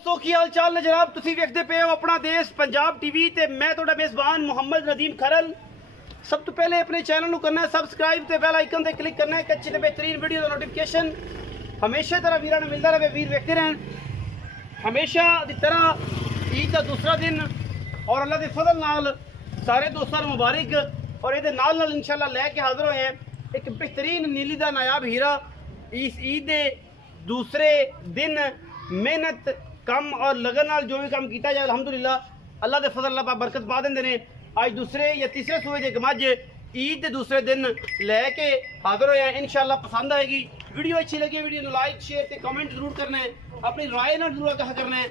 दोस्तों की हाल चाल ने जनाब तुसी वेखदे पे हो अपना देश पंजाब टीवी ते मैं तुहाडा मेज़बान मोहम्मद नदीम खरल। सब तो पहले अपने चैनल करना है सबसक्राइब ते बेल आइकन ते क्लिक करना है कच्ची ते बेहतरीन वीडियो का नोटिफिकेशन हमेशा तरह वीर मिलता रहे। वीर वेखते रहन हमेशा की तरह ईद का दूसरा दिन और अल्लाह के फजल नाल सारे दोस्तों मुबारक और ये नाल इंशाल्लाह लैके हाजिर होए हैं एक बेहतरीन नीली का नायाब हीरा। इस ईद के दूसरे दिन मेहनत कम और लगन नाल जो भी काम किया जाए अल्हम्दुलिल्लाह अल्लाह के फजल अल्लाह बरकत पा देंगे ने। आज दूसरे या तीसरे सूबे के मज ईद के दूसरे दिन लैके हाजिर होए हैं। इंशाल्लाह पसंद आएगी वीडियो, अच्छी लगी वीडियो को लाइक शेयर ते कमेंट जरूर करना है, अपनी राय ना जरूर कहा करना है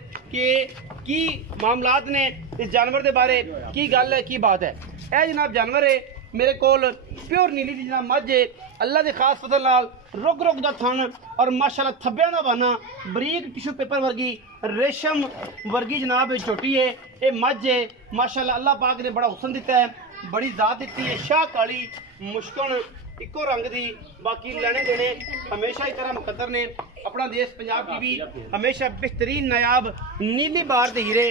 कि मामलात ने इस जानवर के बारे की गल है की बात है। यह जनाब जानवर है मेरे कोल प्योर नीली दी जनाब मझ है अल्लाह के खास फजल नाल रुक रुक दा थन और माशाल्लाह थब्बियां दा बाना बरीक टिशू पेपर वर्गी रेशम वर्गी जनाब छोटी है। ये मझ है माशाल्लाह अल्लाह पाक ने बड़ा हुसन दिता है, बड़ी जात दी है, शाह काली मुश्कन इको रंग दी। बाकी लेने देने हमेशा ही तरह मुकद्दर ने। अपना देश पंजाब टीवी हमेशा बेहतरीन नायाब नीली बार दे हीरे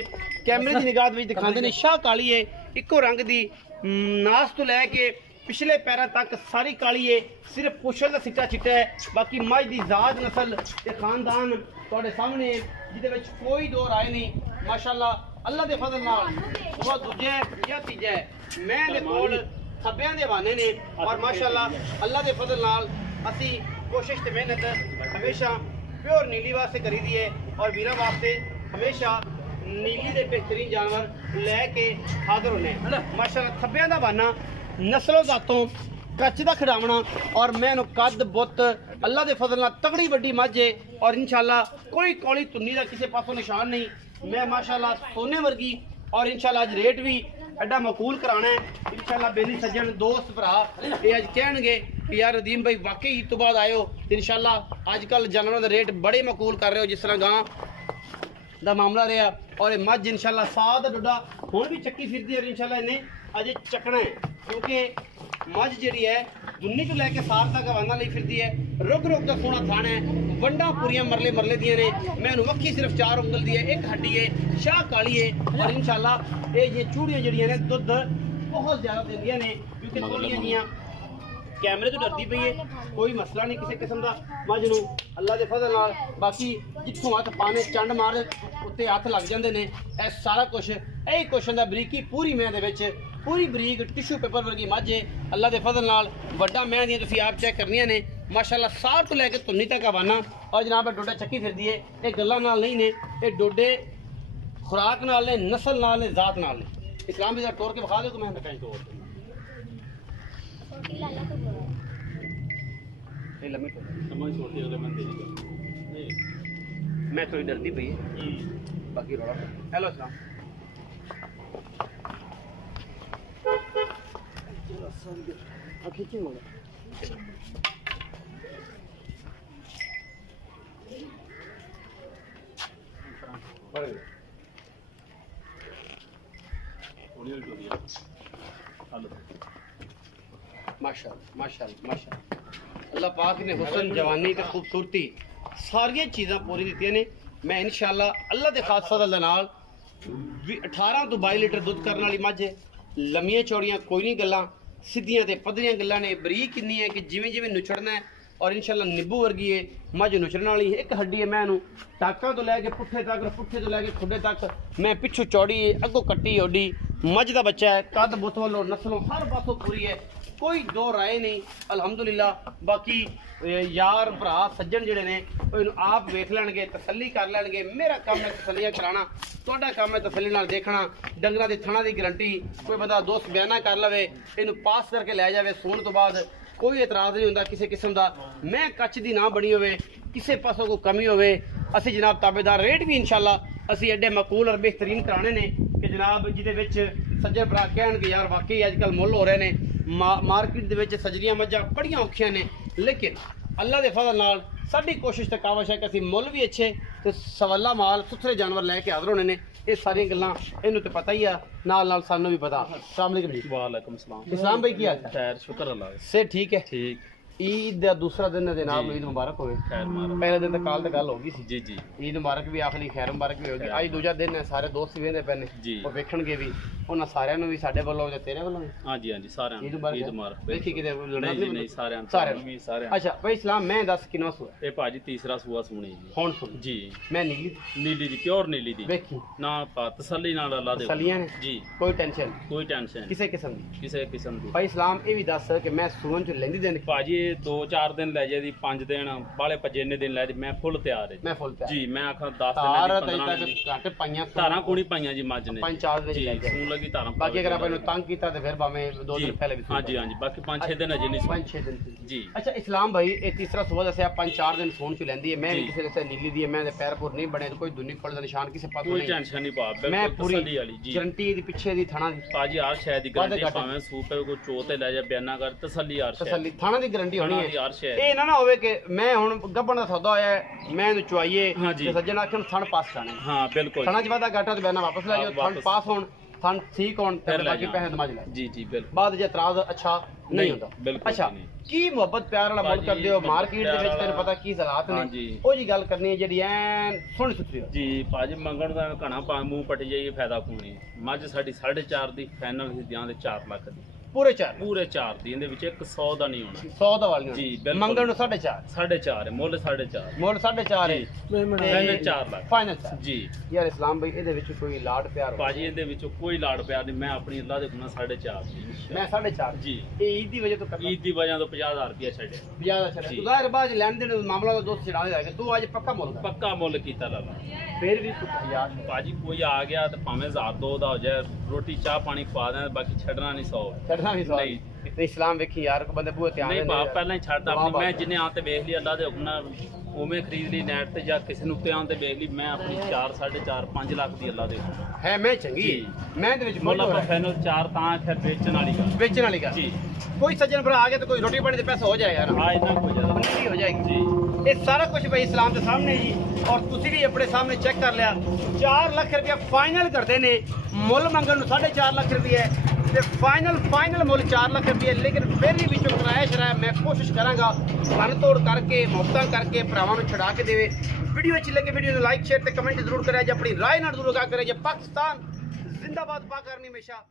कैमरे की निगाह में दिखाते हैं। शाह काली है इको रंग दी, नास तो लैके पिछले पैरा तक सारी काली है, सिर्फ पुछल का सिट्टा चिट्टा है। बाकी मझ की जात नस्ल ते खानदान तुहाडे सामने जिहदे विच कोई दो राय नहीं। माशाल्लाह अल्लाह के फजल नाल वो दूजा या तीजा है मैं दे कोल थब्बियां दे बाने ने और माशाल्लाह अल्लाह के फजल नाल असी कोशिश ते मेहनत हमेशा प्योर नीली वास्ते करी दी है और वीरा वास्ते हमेशा नीली दे बेहतरीन जानवर लैके हाजिर होने। माशाल्लाह थब्बियां दा बाना नस्लों जातों कच्च का खिडावना और मैं कद बुत अल्लाह के फजल नाल तगड़ी वड्डी मझ है और इंशाल्लाह कोई कौली तुन्नी का किसी पासों निशान नहीं। मैं माशाल्लाह सोने वर्गी और इंशाल्लाह अज रेट भी एडा मकूल कराना है। इंशाल्लाह बेली सज्जन दोस्त भरा ये अज कहणगे कि यार रदीम भाई वाकई ईद तो बाद आयो इंशाल्लाह अजकल जानवरों का रेट बड़े मकूल कर रहे हो जिस तरह गां का मामला रहा और ये मझ इंशाल्लाह साह का डुडा हुण भी चक्की फिरदी है और इंशाल्लाह इन्हें अजे चकना है क्योंकि मझ जी है दुन्नी तो लैके सार तक आवाना ली फिरदी है। रुक रुक का सोना थाना है, वंडा पूरियां मरले मरले दियां ने, मैं वक्खी सिर्फ 4 उंगल दी है, एक हड्डी है, शाह काली है और इंशाल्लाह ये चूड़ियां जड़ियां ने दुध बहुत ज्यादा देंदियां ने क्योंकि थोड़ियां जियां कैमरे तो डरती पई है। कोई मसला नहीं किसी किस्म का मझ नूं अल्लाह के फजल नाल। बाकी जिथों हथ पाने चंड मार उत्ते हथ लग जाते हैं। यह सारा कुछ यही कुछ होंदा बरीकी पूरी मैं दे विच पूरी बरीक टिशू पेपर वर्गी मझ है अल्लाह के फजल नाल। वड्डा मैं दियां तुसीं आप चेक करनियां ने माशाल्लाह सार तो लैके तुन्नी तक आवाना और जनाब डोडा चक्की फिरदी है। ये गल्लां नाल नहीं ने, ये डोडे खुराक नाल ने, नस्ल नाल ने, जात नाल ने। इस्लाम भी तोड़ के विखा दो तो मैं कहीं तोड़ मैं थोड़ी डरती पई है बाकी रोड़ा। हेलो सलाम माशाअल्लाह माशाअल्लाह माशाअल्लाह अल्लाह पाक ने हुस्न जवानी ते खूबसूरती सारिया चीज़ां पूरी दित्तियां ने। मैं इंशाअल्लाह अल्लाह के खास फजल दे नाल 18 तो 22 लीटर दुध करने वाली मझ है। लम्मियां चौड़ियां कोई नहीं गल्लां, सीधियां ते पद्धरियां गल्लां ने। बरीक किन्नी है कि जिवें जिवें नुचड़ना है और इंशाल्लाह नींबू वर्गी है मझ नुचड़ने वाली। एक हड्डी है मैं टाका तो लैके पुट्ठे तक, पुट्ठे तो लैके खुडे तक मैं पिछू चौड़ी है, अगों कट्टी ओडी मझ का बच्चा है। कद बुत वालों नस्लों हर पासों पूरी है, कोई दो राय नहीं अल्हम्दुलिल्लाह। बाकी यार भरा सज्जन जिहड़े ने आप वेख लैणगे तसल्ली कर लैणगे। मेरा काम है तसल्लियां कराना, तुहाडा काम है तसल्ली नाल देखना। डंगरां दी थणा दी गारंटी कोई बंदा दोस्त बयाना कर लवे इनू पास करके लै जावे सूण तो बाद कोई एतराज़ नहीं होंदा किसी किस्म का। मैं कच्च दी ना बनी होवे किसी पासों कोई कमी होवे असी जनाब ताबेदार। रेट भी इंशाल्लाह असी एडे मकूल और बेहतरीन कराने ने कि जनाब जिहदे विच सज्जन भरा कहणगे यार वाकई अजकल मुल हो रहे ने। मार्केट दे विच सजरियां मझां बड़ियां औखियां ने लेकिन अल्लाह के फजल नाल साडी कोशिश ते कावश है कि असी मुल भी अच्छे तो सवाला माल सुथरे जानवर लैके हाजिर होने ने। ये सारी गल्लां इन्हूं तो पता ही है, नाल नाल सानू भी पता। अस्सलाम वालेकुम जी। वालेकुम सलाम। इस्लाम भाई की हाल है? खैर शुक्र अल्लाह से ठीक है। ठीक ईद का दूसरा दिन है जनाब, ईद मुबारक होवे। खैर मुबारक। पहले दिन तो काल तो गल हो गई सी जी जी ईद मुबारक भी आखली, खैर मुबारक भी होगी। आज दूजा दिन है, सारे दोस्त भी वेंदे पैने जी। ਉਹ ਵੇਖਣਗੇ ਵੀ ਉਹਨਾਂ ਸਾਰਿਆਂ ਨੂੰ ਵੀ ਸਾਡੇ ਵੱਲੋਂ ਜਾਂ ਤੇਰੇ ਵੱਲੋਂ ਵੀ हाँ जी हाँ जी सारे ईद मुबारक ईद मुबारक। देखी किते लड़ना नहीं जी नहीं सारे सारे भी सारे। अच्छा भाई इस्लाम मैं दस किनो सु ये भाजी तीसरा सूआ सुनी जी। ਹੁਣ ਸੁਣ जी ਮੈਂ ਨੀਲੀ नीली दी प्योर नीली दी ਵੇਖੀ ना पा तसल्ली नाल अल्लाह दे ਤਸਲੀਆਂ ਨੇ जी ਕੋਈ ਟੈਨਸ਼ਨ कोई टेंशन नहीं ਕਿਸੇ ਕਿਸਮ ਦੀ। किसी किस्म दी। ਭਾਈ ਇਸਲਾਮ ਇਹ ਵੀ ਦੱਸ ਕਿ ਮੈਂ ਸੂਨ ਚ ਲੈਂਦੀ ਦਿਨ ਭਾਜੀ ਇਹ 2-4 ਦਿਨ ਲੈ ਜੇ ਦੀ 5 ਦਿਨ ਬਾਲੇ ਭੱਜੇ ਨੇ ਦਿਨ ਲੈ ਜੇ ਮੈਂ ਫੁੱਲ ਤਿਆਰ ਹੈ ਮੈਂ ਫੁੱਲ ਪਿਆ ਜੀ। ਮੈਂ ਆਖਾਂ 10 ਤਾਰ ਦਿਨ ਤਈ ਦੀ 15 ਦਿਨ ਤੱਕ ਘੱਟ ਪਾਈਆਂ ਧਾਰਾਂ ਕੋਣੀ ਪਾਈਆਂ ਜੀ ਮੱਝ ਨੇ ਪੰਜ ਚਾਰ ਦਿਨ ਜੀ ਲੈ ਕੇ ਸੂਣ ਲੱਗੀ ਧਾਰਾਂ ਬਾਕੀ ਅਗਰ ਆਪਾਂ ਨੂੰ ਤੰਗ ਕੀਤਾ ਤੇ ਫਿਰ ਭਾਵੇਂ 2 ਦਿਨ ਪਹਿਲੇ ਵੀ ਸੂਣ ਹਾਂਜੀ ਹਾਂਜੀ ਬਾਕੀ 5-6 ਦਿਨ ਅਜੇ ਨਹੀਂ ਪੰਜ 6 ਦਿਨ ਜੀ। ਅੱਛਾ ਇਸਲਾਮ ਭਾਈ ਇਹ ਤੀਸਰਾ ਸੂਆ ਦੱਸਿਆ 5-4 ਦਿਨ ਸੂਣ ਚ ਲੈਂਦੀ ਹੈ। ਮੈਂ ਜੀ। ਕਿਸੇ ਦੇ ਨੀਲੀ ਦੀ ਹੈ, ਮੈਂ ਦੇ ਪੈਰ ਪੁਰ ਨਹੀਂ ਬਣੇ, ਕੋਈ ਦੁਨੀ ਫਲ ਦਾ ਨਿਸ਼ਾਨ ਕਿਸੇ ਪਾਸੋਂ ਕੋਈ ਨਹੀਂ। ਟੈਨਸ਼ਨ ਨਹੀਂ ਪਾ ਮੈਂ ਬਿਲਕੁਲ ਪੂਰੀ ਤਸੱਲੀ ਵਾਲੀ ਜੀ। ਗਰੰਟੀ ਦੀ ਪਿੱਛੇ ਦੀ ਥਾਣਾ ਦੀ ਭਾਜੀ ਹਰ ਸ਼ੈ ਦੀ ਵੱਧ ਗਾਰੰਟੀ ਘੱਟ। ਭਾਵੇਂ ਸੂਪੇ ਕੋ ਚੋਤੇ ਲੈ ਜਾ ਬਿਆਨਾ ਕਰ ਤਸੱਲੀ ਹਰ ਸ਼ੈ ਤਸੱਲੀ ਥਾਣਾ ਦੀ ਗਰੰਟੀ ਹੋਣੀ ਥਾਣਾ ਦੀ ਹੈ। ਹਰ ਸ਼ੈ। ਇਹ ਨਾ ਹੋਵੇ ਕਿ ਮੈਂ ਹੁਣ ਗੱਬਣ ਦਾ ਸੌਦਾ ਹੋਇਆ ਹੈ, ਮੈਂ ਇਹਨੂੰ ਚੁਆਈਏ ਹਾਂਜੀ। ਤੇ ਸੱਜਣ ਆਖਣ ਥਣ ਪਾਸ ਜਾਣਾ ਹਾਂ ਬਿਲਕੁਲ ਥਣਾ ਚ ਵਾਦਾ ਘਾਟਾ ਤੇ ਬਿਆਨਾ ਵਾਪਸ ਲੈ ਜਾਓ, ਥਣ ਵਾਪਸ। ਪਾਸ ਹੋਣ, ਥਣ ਠੀਕ ਹੋਣ ਤੇ ਫਿਰ ਲੈ ਬਾਕੀ ਜਾਓ। ਪੈਸੇ ਦਮਾਜ ਲੈ ਜੀ ਜੀ ਬਿਲਕੁਲ ਬਾਅਦ ਜੇ ਇਤਰਾਜ਼ ਅੱਛਾ ਨਹੀਂ ਨਹੀਂ, ਹੁੰਦਾ। ਬਿਲਕੁਲ ਅੱਛਾ ਨਹੀਂ। ਕੀ ਮੁਹੱਬਤ ਪਿਆਰ ਵਾਲਾ ਮੁੱਲ ਭਾਜੀ, ਕਰਦੇ ਹੋ ਮਾਰਕੀਟ ਦੇ ਵਿੱਚ ਪਿਆਰ ਤੈਨੂੰ ਵਾਲਾ- ਪਤਾ ਕੀ ਹਾਲਾਤ ਨੇ ਹਾਂਜੀ। ਉਹ ਜੀ ਗੱਲ ਕਰਨੀ ਹੈ ਜਿਹੜੀ ਐਨ ਸੋਹਣੀ ਸੁਥਰੀ ਹੋਵੇ। ਜੀ ਭਾਜੀ ਮੰਗਣ ਦਾ ਘਣਾ ਪਾ ਮੂੰਹ ਪਟ ਜਾਈਏ ਫਾਇਦਾ ਕੋਈ ਨਹੀਂ। ਮੱਝ ਸਾਡੀ 4.5 ਦੀ ਫਾਈਨਲ ਸੀ ਦੀਆਂ ਦੇ 4 ਲੱਖ ਦੀ ਪੂਰੇ ਚਾਰ ਪੂਰੇ 4 ਦੀ ਇਹਦੇ ਵਿੱਚ 100 ਦਾ ਨਹੀਂ ਹੋਣਾ 100 ਦਾ ਵਾਲੀ ਜੀ, ਹੋਣੀ। ਬਿਲਕੁਲ। ਮੰਗਣ ਨੂੰ 4.5 4.5 ਹੈ ਮੁੱਲ 4.5 ਮੁੱਲ 4.5 ਹੈ ਜੀ। ਫਾਈਨਲ 4 ਲੱਖ ਫਾਈਨਲ 4 ਜੀ। ਯਾਰ ਇਸਲਾਮ ਭਾਈ ਇਹਦੇ ਵਿੱਚ ਕੋਈ ਲਾਡ ਪਿਆਰ ਹੋਵੇ। ਭਾਜੀ ਇਹਦੇ ਵਿੱਚੋਂ ਕੋਈ ਲਾੜ ਪਿਆਰ ਨਹੀਂ। ਮੈਂ ਆਪਣੀ ਅੱਲਾ ਦੇ ਗੁਣਾ 4.5 ਦੀ ਮੈਂ 4.5 ਜੀ। ਇਹ ਈਦ ਦੀ ਵਜ੍ਹਾ ਤੋਂ ਕਰਦਾ ਈਦ ਦੀ ਵਜ੍ਹਾ ਤੋਂ 50,000 ਰੁਪਇਆ ਛੱਡਿਆ ਜ਼ਿਆਦਾ ਚਲੇ ਜੀ। ਤੂੰ ਜ਼ਾਹਿਰ ਬਾਜ ਲੈਣ ਦੇਣ ਦਾ ਮਾਮਲਾ ਦਾ ਦੋਸਤ ਛਡਾ ਦੇ ਕਿ ਤੂੰ ਅੱਜ ਪੱਕਾ ਮੁੱਲ ਕਰ ਪੱਕਾ ਮੁੱਲ ਕੀਤਾ ਲਾਲਾ। ਫੇਰ ਵੀ ਤੂੰ ਯਾਰ ਭਾਜੀ ਕੋਈ ਆ ਗਿਆ ਤੇ ਭਾਵੇਂ 1000-2 ਦਾ ਹੋ ਜਾਏ ਰੋਟੀ ਚਾਹ ਪਾਣੀ ਖਵਾ ਦੇਣਾ ਬਾਕੀ ਛੱਡਣਾ ਨਹੀਂ 100 ਛੱਡਣਾ ਵੀ ਸਵਾਲ ਨਹੀਂ। ਤੇ ਇਸਲਾਮ ਵੇਖੀ ਯਾਰ ਕੋ ਬੰਦੇ ਪੂਰੇ ਧਿਆਨ ਨਹੀਂ ਨਾਲ ਬਾਪ ਪਹਿਲਾਂ ਹੀ ਛੱਡ ਆਪਣੀ ਮੈਂ ਜਿੰਨੇ ਆਂ ਤੇ ਵੇਖ ਲਈ ਅੱਲਾ ਦੇ ਹੁਕਮ ਨਾਲ ਉਵੇਂ ਖਰੀਦ ਲਈ ਨੈਟ ਤੇ ਜਾਂ ਕਿਸੇ ਨੂੰ ਉੱਤੇ ਆਂ ਤੇ ਵੇਖ ਲਈ ਮੈਂ ਆਪਣੀ 4-4.5 ਲੱਖ ਦੀ ਅੱਲਾ ਦੇ ਹੁਕਮ ਹੈ ਮੈਂ ਚੰਗੀ ਜੀ। ਮੈਂ ਦੇ ਵਿੱਚ ਮੁੱਲ ਮੁੱਲ ਆਪਾਂ ਫਾਈਨਲ 4 ਤਾਂ ਫਿਰ ਵੇਚਣ ਵਾਲੀ ਗੱਲ ਵੇਚਣ ਵਾਲੀ ਗੱਲ ਜੀ। ਕੋਈ ਸੱਜਣ ਭਰਾ ਆ ਗਿਆ ਤਾਂ ਕੋਈ ਰੋਟੀ ਪਾਣੀ ਦੇ ਪੈਸੇ ਹੋ ਜਾਏ ਯਾਰ ਆ ਇਹਨਾਂ ਕੋਈ ਜ਼ਿਆਦਾ ਪੂਰੀ ਹੋ ਜਾਏਗੀ ਜੀ। ਇਹ ਸਾਰਾ ਕੁਝ ਭਾਈ ਇਸਲਾਮ ਦੇ ਸਾਹਮਣੇ ਜੀ ਔਰ ਤੁਸੀਂ ਵੀ ਆਪਣੇ ਸਾਹਮਣੇ ਚੈੱਕ ਕਰ ਲਿਆ 4 ਲੱਖ ਰੁਪਏ ਫਾਈਨਲ ਕਰਦੇ ਨੇ ਮੁੱਲ ਮੰਗਣ ਨੂੰ 4.5 ਲੱਖ ਰੁਪਏ ਤੇ ਫਾਈਨਲ ਮੁੱਲ 4 ਲੱਖ ਰੁਪਏ ਲੇਕਿਨ ਫਿਰ ਵੀ ਵਿੱਚੋਂ ਕਿਰਾਇਆ ਸ਼ਰਾਇਆ ਮੈਂ ਕੋਸ਼ਿਸ਼ ਕਰਾਂਗਾ ਮਨ ਤੋੜ ਕਰਕੇ ਮੁਹੱਬਤਾਂ ਕਰਕੇ ਭਰਾਵਾਂ ਨੂੰ ਛੁਡਾ ਕੇ ਦੇਵੇ। ਵੀਡੀਓ ਅੱਛੀ ਲੱਗੇ ਵੀਡੀਓ ਨੂੰ ਲਾਈਕ ਸ਼ੇਅਰ ਤੇ ਕਮੈਂਟ ਜ਼ਰੂਰ ਕਰਿਆ ਜੇ ਆਪਣੀ ਰਾਏ ਨਾਲ ਜ਼ਰੂਰ ਆਗਾ ਕਰਿਆ ਜੇ ਪਾਕਿਸਤਾਨ ਜ਼ਿੰਦਾਬਾਦ ਪਾ ਕਰਨੀ ਹਮੇਸ਼ਾ।